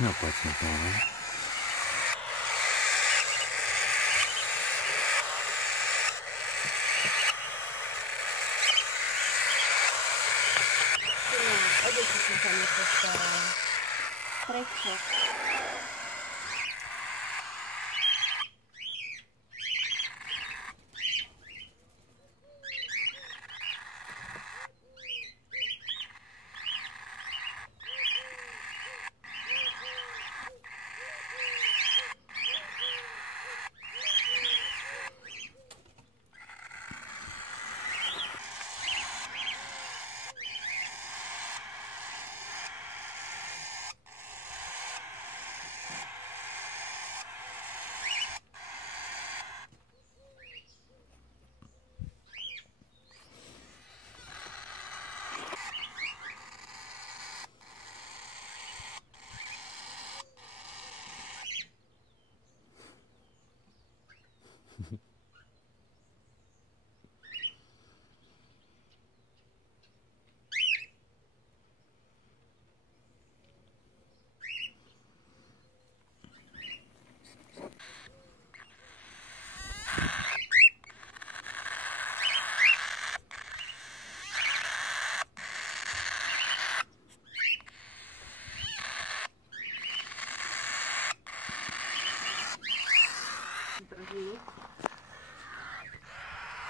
No pojď na tohle. Odejte si sa mi postaral. Prečo?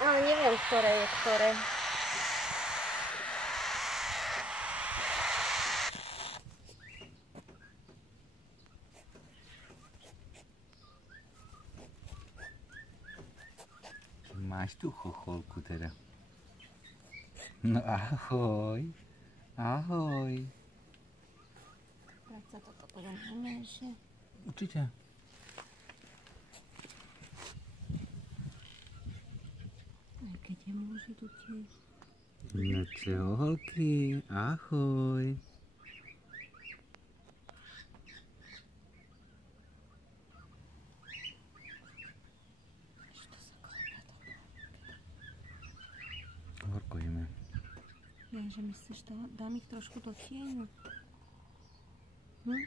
Ale neviem, ktoré je ktoré. Máš tu chocholku teda. No ahoj. Ahoj. Vrať sa toto podľa menšie. Určite. Aj keď je môže tu tiež. No čo, holky, ahoj. Horko ideme. Ja, že myslíš, dám ich trošku do tieňu. Hm?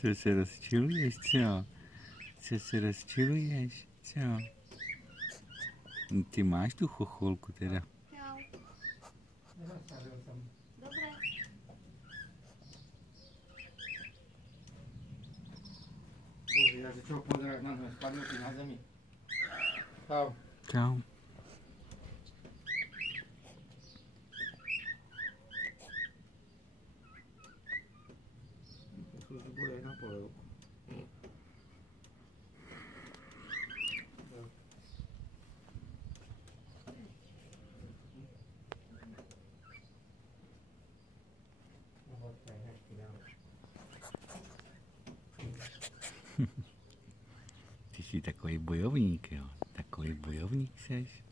Co se rozčiluješ, co? Co se rozčiluješ, co? Ty máš tu chocholku teda. Čau. Dobre. Bože, ja že čo pozerať na mňa, spadnutý na zemi. Čau. Čau. Službu bude na polievku. Ty jsi takový bojovník, jo? Takový bojovník seš.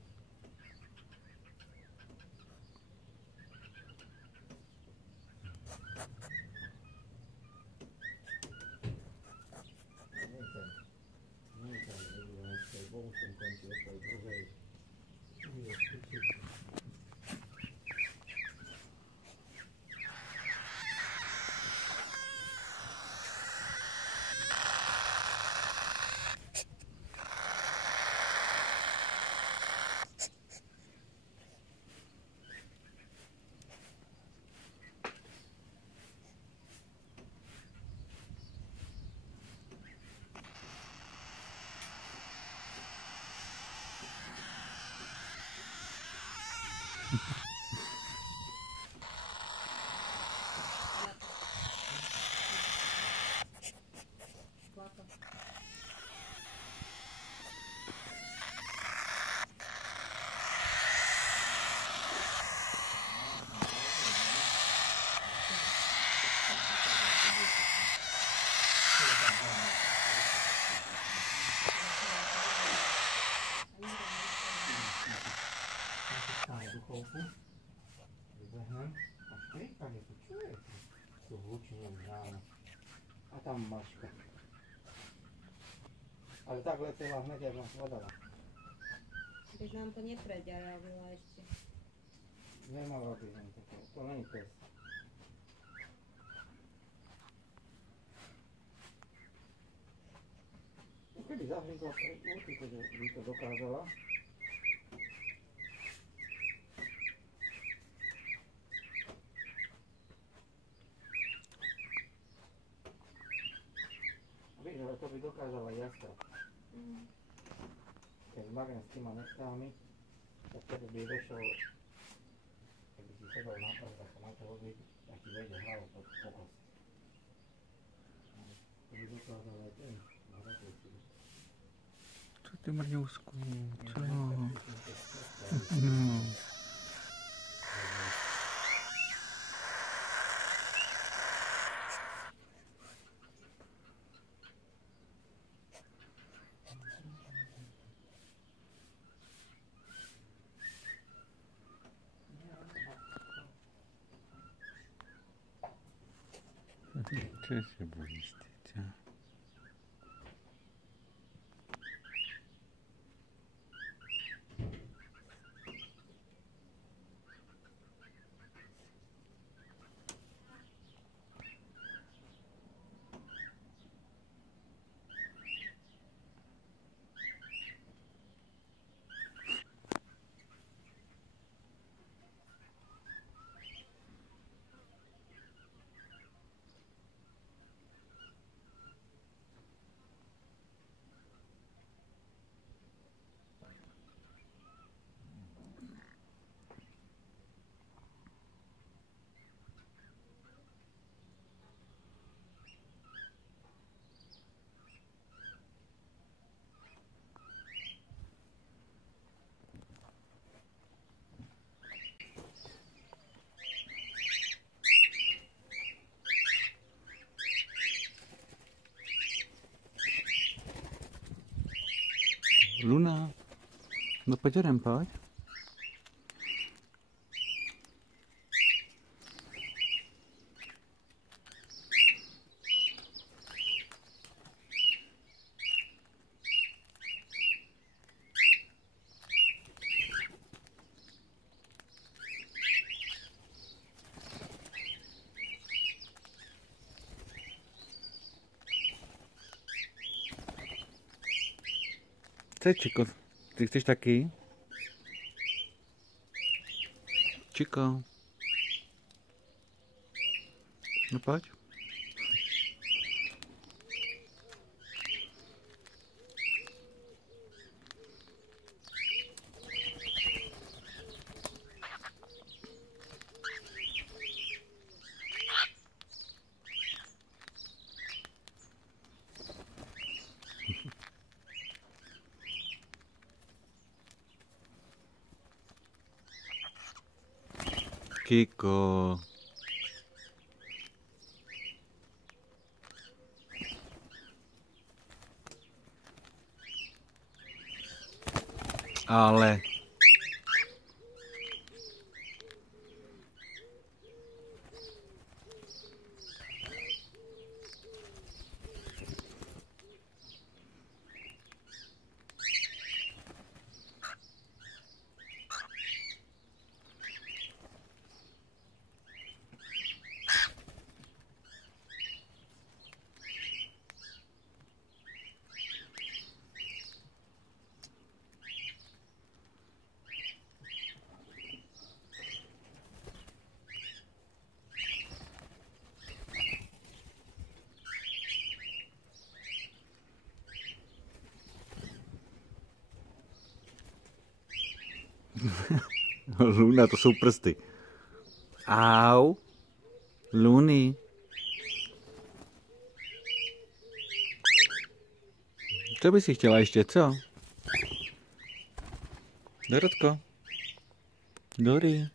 Vybehneme a štrýka, nepočuje. Tu hlučinu dáme. A tam mačka. Ale takhle celá hned, jak nás vodala. Když nám to nepreďaravila ešte. Nemala by nám také, to není pes. Keby zahryzla, určite, že by to dokázala. Víš, ale to by dokázala jastrať. Keď zmagnem s týma nechtami, tak to by vešol, keby si sedol na prv, tak sa na to hodí, tak ti vejde hlavu pod kost. To by dokázala aj ten, na rakovci. Co ty mrňousku? Co? No. Čo sa bojíš, dieťa? Luna, no pojď jdem, pojď. Co je Čiko? Ty chceš taky? Čiko. No pojď. Kiko. Ale. Luna, to jsou prsty. Au. Luny. Co by si chtěla ještě, co? Dorotko. Dory.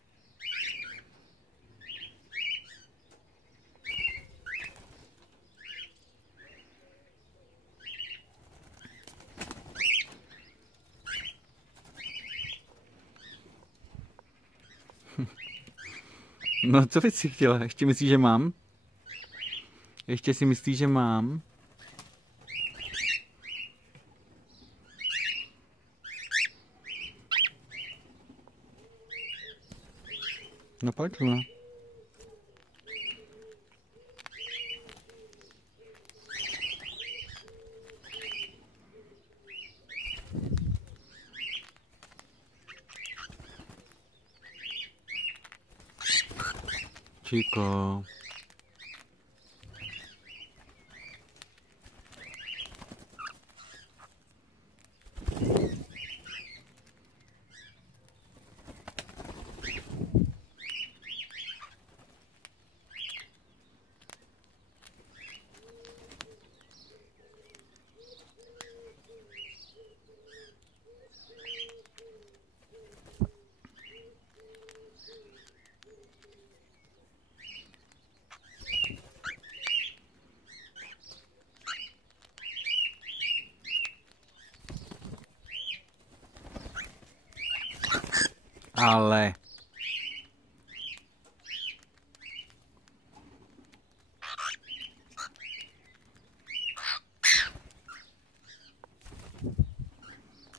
No, co bys si chtěla? Ještě myslíš, že mám? Ještě si myslíš, že mám? No pojď, Luna. Čiko. Ale.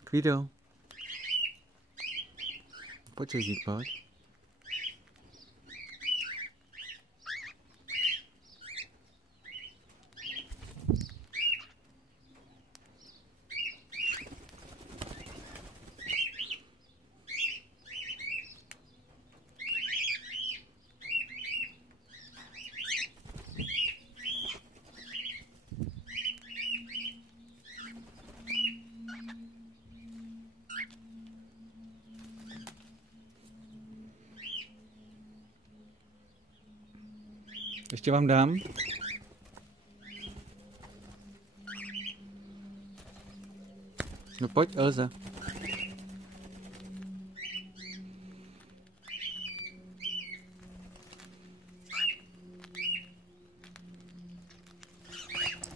Kvido. Pojď se vzít, pojď. Ještě vám dám. No pojď, Elza.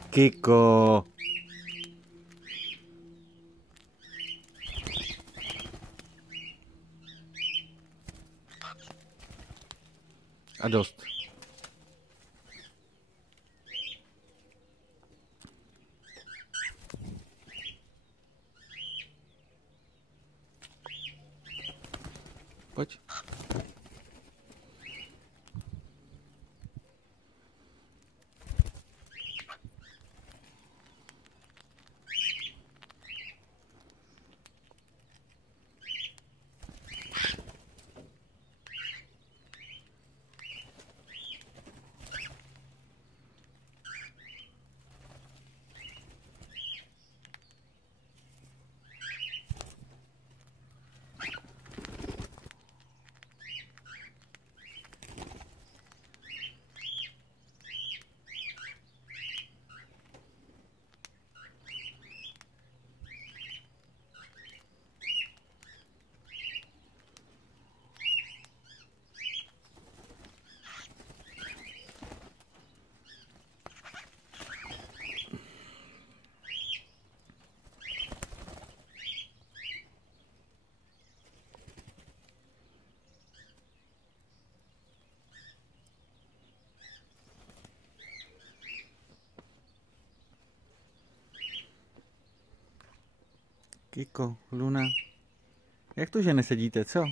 Kiko. A dost. Pojď. Kiko, Luna. Jak to, že nesedíte, co?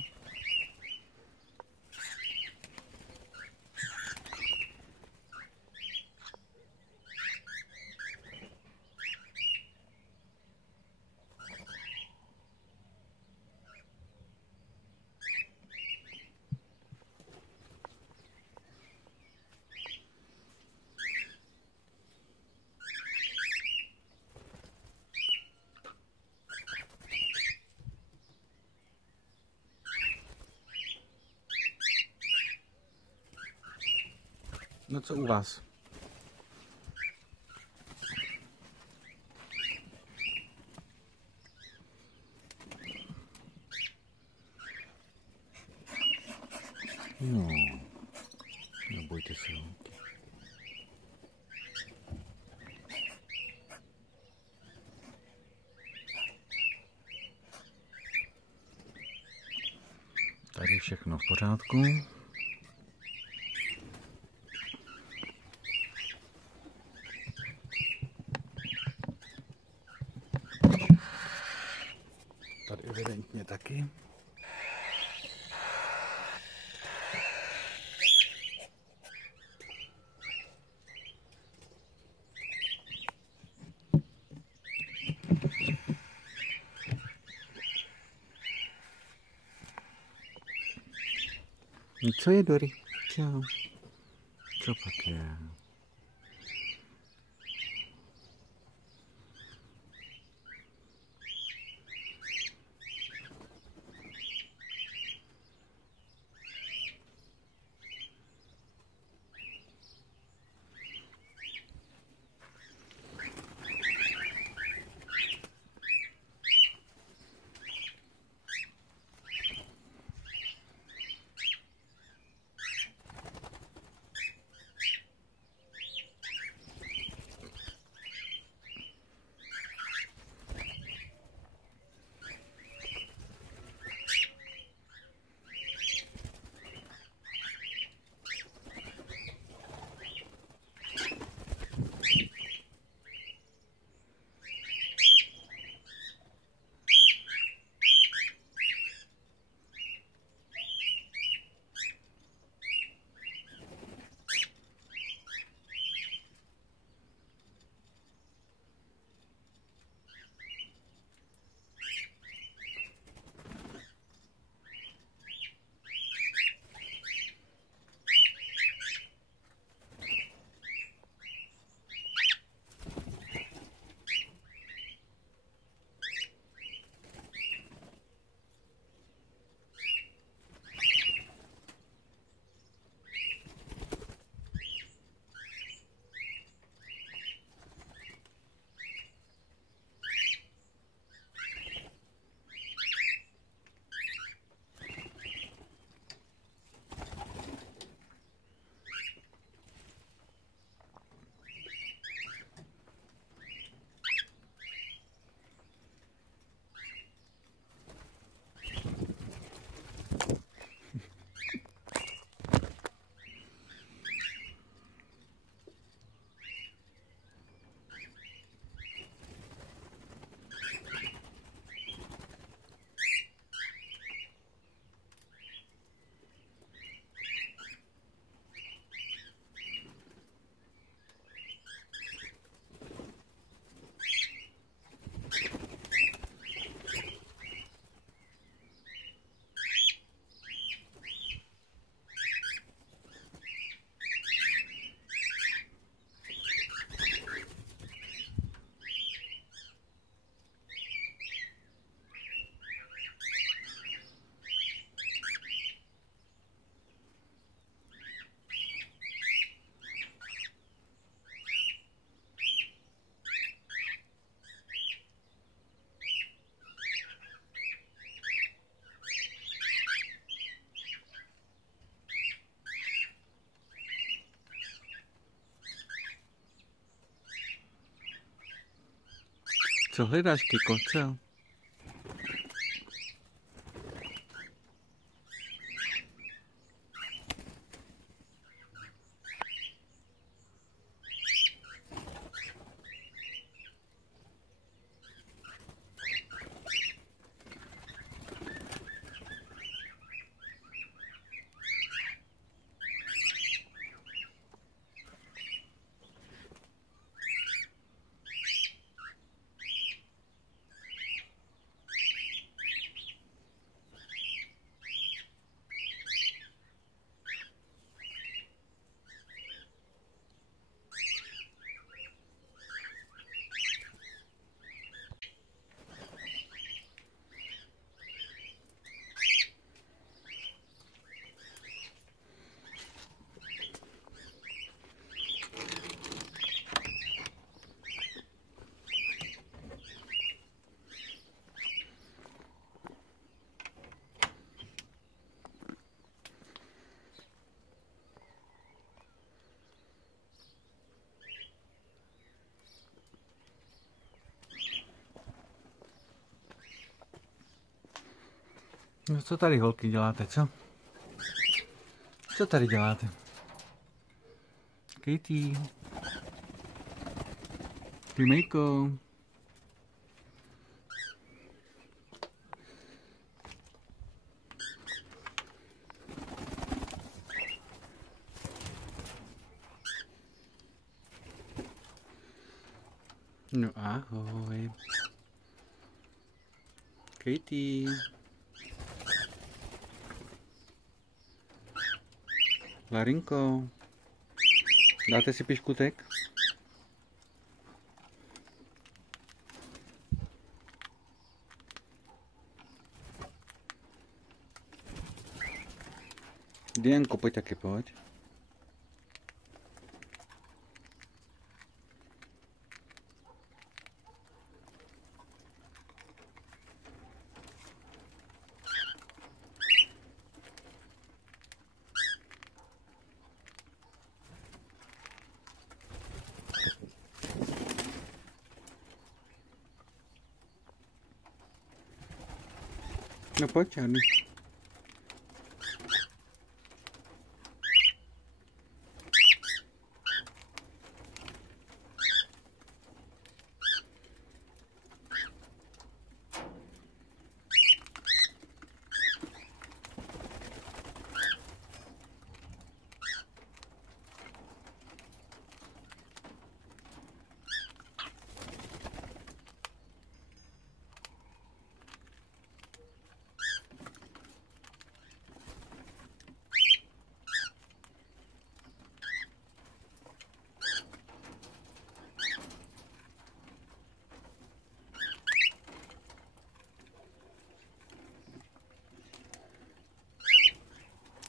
No co u vás? No, nebojte se. Tady všechno v pořádku. Tady evidentně taky. Co je, Dory? Čau. Co pak je? Co hledáš, Kiko? Co? No co tady holky děláte, co? Co tady děláte? Katie. Ty Mejko. No ahoj. Katie. Larinko. Dáte si piškutek? Dianko, pojď taky, pojď. No pojď, Charlie.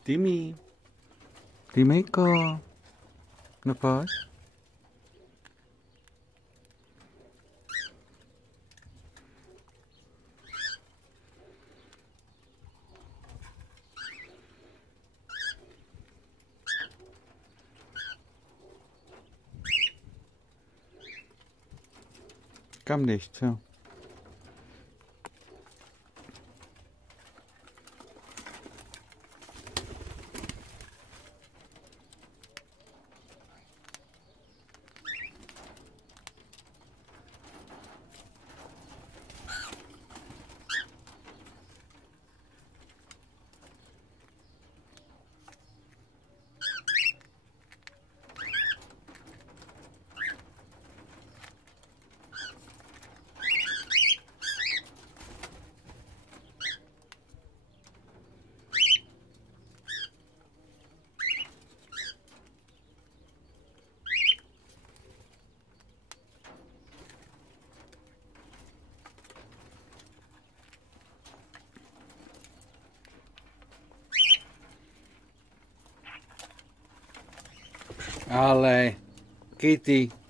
Timmy. Timejko. No pojď. Kam jdeš, co? Ale, Kitty.